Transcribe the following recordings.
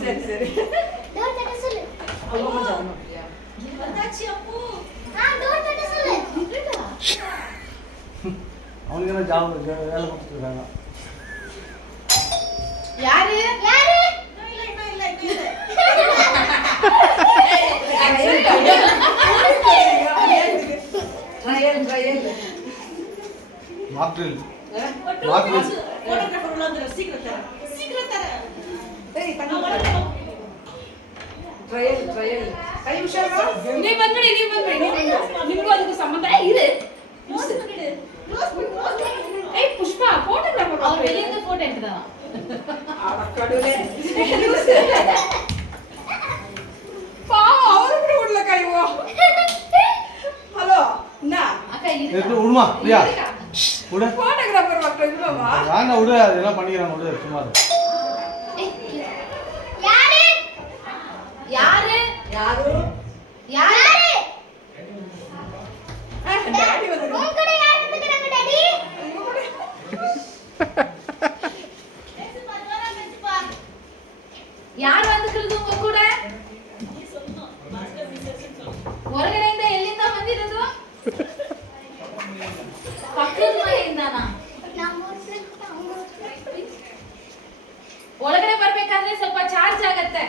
சரி சரி அவனுக்கு என்ன ஜாப் வேலை கொடுத்துருக்காங்க. யாரு மாற்றில் நீ ಬಂದ್ಬಿಡಿ ನಿಮ್ಗೂ ಅದಕ್ಕೂ ಸಂಬಂಧ ಇದೆ. ಏ ಪುಷ್ಪ ಫೋಟೋಗ್ರಾಫರ್ ಅವ್ರ ಎಲ್ಲಿಂದ ಫೋಟೋ ಎಂಟ್ರದವ ಕಡುಲೆ ಪಾವ ಅವರು ಕೂಡ ಉಳ್ಳ ಕೈವೋ. ಹಲೋ ನಾ ಅಕ್ಕ ಇದು எடுத்து விடுமா பிரியா விடு. ಫೋಟೋಗ್ರಾಫರ್ ಮಕ್ಕಳು ಇಲ್ವಾ? வேண்டாம் விடு, அதெல்லாம் பண்ணிக்கிறாங்க விடு சும்மா இரு. ಯಾರು ಯಾರು ಯಾರು ಡ್ಯಾಡಿ ಬಂದ್ರು. ಯಾರು ಬಂದಿರೋದು ಉங்க ಕೂಡ ಹೊರಗಡೆಯಿಂದ ಎಲ್ಲಿಂದ ಬಂದಿರೋದು? ಪಕ್ಕದ ಮನೆಯಿಂದನಾ? ಒಳಗಡೆ ಬರ್ಬೇಕಾದ್ರೆ ಸ್ವಲ್ಪ ಚಾರ್ಜ್ ಆಗತ್ತೆ.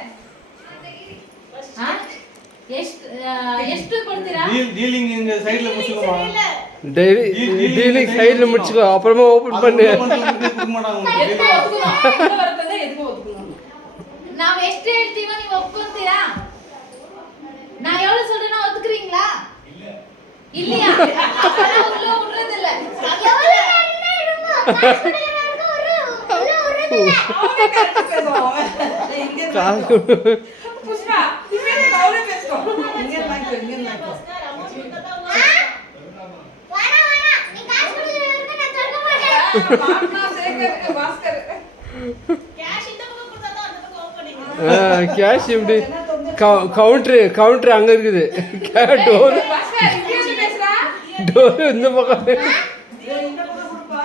ಎಷ್ಟು ಕೊಡ್ತೀರಾ? டீலிங் இங்க சைடுல முடிச்சுக்கோமா. டீலிங் சைடுல முடிச்சுக்கோ, அப்புறமா ஓபன் பண்ணு. நாம ಎಷ್ಟು ಹೇಳ್ತೀವೋ ನೀವು ಒಪ್ಕೊಂತೀರಾ? ನಾ ಹೇಳು சொல்றேனா ஒத்துக்குறீங்களா? இல்லையா? உள்ள விடுறதில்ல. புஷ்பா இவனே கவுல பேசுறோம். இங்க நாக்கு நீ காசு கொடுக்கறதுக்கு நான் சொல்ல மாட்டேன். பாட்னா சேகர் பாஸ்கர் கேஷ் இந்த பக்கம் கொடுத்தா அந்த பக்கம் ஓபனிங். கேஷ் எப்படி? கவுண்டர் அங்க இருக்குது. டோர் பாஸ்கர் இங்க பேசுறா. டோர் இந்த பக்கம். இந்த பக்கம் கொடுப்பா.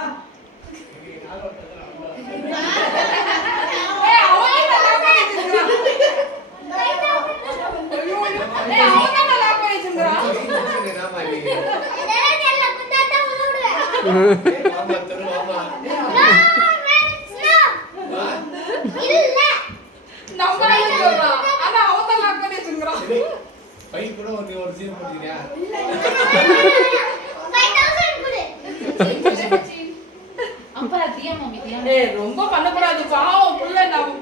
ஏய் அவனே நல்லா பண்ணிச்சிருக்கா. ஏய் அவனே நல்லா பண்ணிச்சிருக்கா. அதெல்லாம் குத்தாத உடுவே. மாமா தரு மாமா. இல்ல நம்ம சொல்றா. ஆனா அவன் நல்லா பண்ணிச்சிருக்கா. பை கூட ஒரு சீன் போடுறியா? 5000 கொடு. அப்பா தியா மம்மி தியா. ஏய் ரொம்ப பண்ண கூடாது பாவம் புள்ள நான்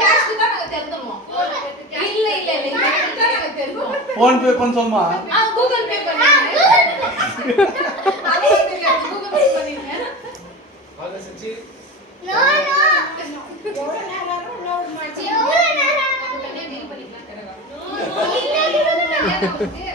கேஷ் தான் நாங்க தெரிஞ்சுவோம். இல்ல இல்ல இல்ல கேஷ் தான் நாங்க தெரிஞ்சுவோம். ஃபோன் பே பண்ண சொல்லுமா. கூகுள் பே பண்ணுங்க. அது தெரியாது கூகுள் பே பண்ணுங்க. வாங்க சச்சி. நோ நோ எவ்வளவு நேரம் நோ மாச்சி எவ்வளவு நேரம் டீல் பண்ணிக்கலாம். இல்ல இல்ல